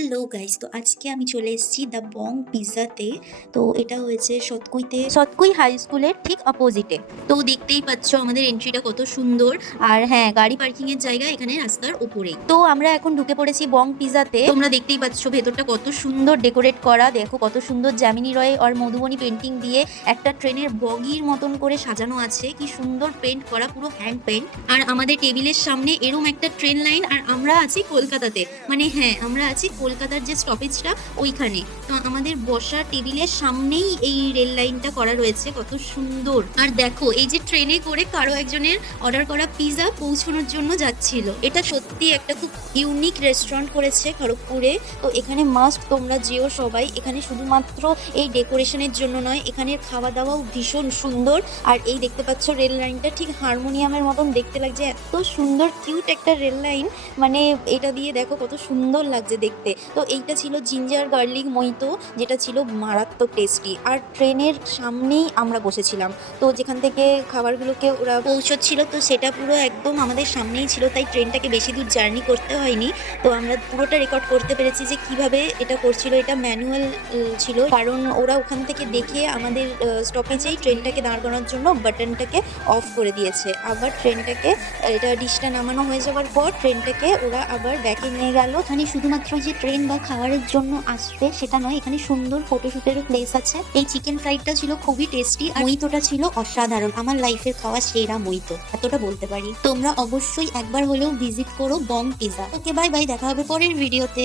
Hello guys, তো আজকে আমি চলে এসেছি দ্য বং পিৎজাতে। তো এটা হয়েছে সতকুই হাই স্কুলের ঠিক অপোজিটে। তো দেখতেই পাচ্ছ আমাদের এন্ট্রিটা কত সুন্দর। আর হ্যাঁ, গাড়ি পার্কিং এর জায়গা এখানে রাস্তার উপরেই। তো আমরা এখন ঢুকে পড়েছি বং পিৎজাতে। তোমরা দেখতেই পাচ্ছ ভেতরটা কত সুন্দর ডেকোরেট করা। দেখো কত সুন্দর জ্যামিনি রয় আর মধুবনী পেন্টিং দিয়ে একটা ট্রেনের বগির মতন করে সাজানো আছে। কি সুন্দর পেন্ট করা, পুরো হ্যান্ড পেন্ট। আর আমাদের টেবিলের সামনে এরম একটা ট্রেন লাইন, আর আমরা আছি কলকাতাতে। মানে হ্যাঁ, আমরা আছি কলকাতার যে স্টপেজটা ওইখানে। তো আমাদের বসার টেবিলের সামনেই এই রেল লাইনটা করা রয়েছে, কত সুন্দর। আর দেখো এই যে ট্রেনে করে কারো একজনের অর্ডার করা পিৎজা পৌঁছানোর জন্য যাচ্ছিল। এটা সত্যি একটা খুব ইউনিক রেস্টুরেন্ট করেছে খড়গপুরে। তো এখানে মাস্ট তোমরা যেও সবাই। এখানে শুধুমাত্র এই ডেকোরেশনের জন্য নয়, এখানের খাওয়া দাওয়াও ভীষণ সুন্দর। আর এই দেখতে পাচ্ছ রেল লাইনটা ঠিক হারমোনিয়ামের মতন দেখতে লাগছে, এত সুন্দর কিউট একটা রেল লাইন। মানে এটা দিয়ে দেখো কত সুন্দর লাগছে দেখতে। তো এইটা ছিল জিঞ্জার গার্লিক মোহিতো, যেটা ছিল মারাত্মক টেস্টি। আর ট্রেনের সামনেই আমরা বসেছিলাম, তো যেখান থেকে খাবারগুলোকে ওরা পৌঁছচ্ছিল তো সেটা পুরো একদম আমাদের সামনেই ছিল, তাই ট্রেনটাকে বেশি দূর জার্নি করতে হয়নি। তো আমরা পুরোটা রেকর্ড করতে পেরেছি যে কিভাবে এটা করছিল। এটা ম্যানুয়াল ছিল, কারণ ওরা ওখান থেকে দেখে আমাদের স্টপেজেই ট্রেনটাকে দাঁড় করানোর জন্য বাটনটাকে অফ করে দিয়েছে। আবার ট্রেনটাকে এটা ডিশটা নামানো হয়ে যাওয়ার পর ট্রেনটাকে ওরা আবার ব্যাকে নিয়ে গেল। এখানে শুধুমাত্র যে ট্রেন বা খাবারের জন্য আসবে সেটা নয়, এখানে সুন্দর ফটোশুটেরও প্লেস আছে। এই চিকেন ফ্রাইডটা ছিল খুবই টেস্টি, আর মোহিতোটা ছিল অসাধারণ। আমার লাইফের খাওয়া সেরা মোহিতো, এতটা বলতে পারি। তোমরা অবশ্যই একবার হলেও ভিজিট করো বং পিৎজা। ওকে, বাই বাই, দেখা হবে পরের ভিডিওতে।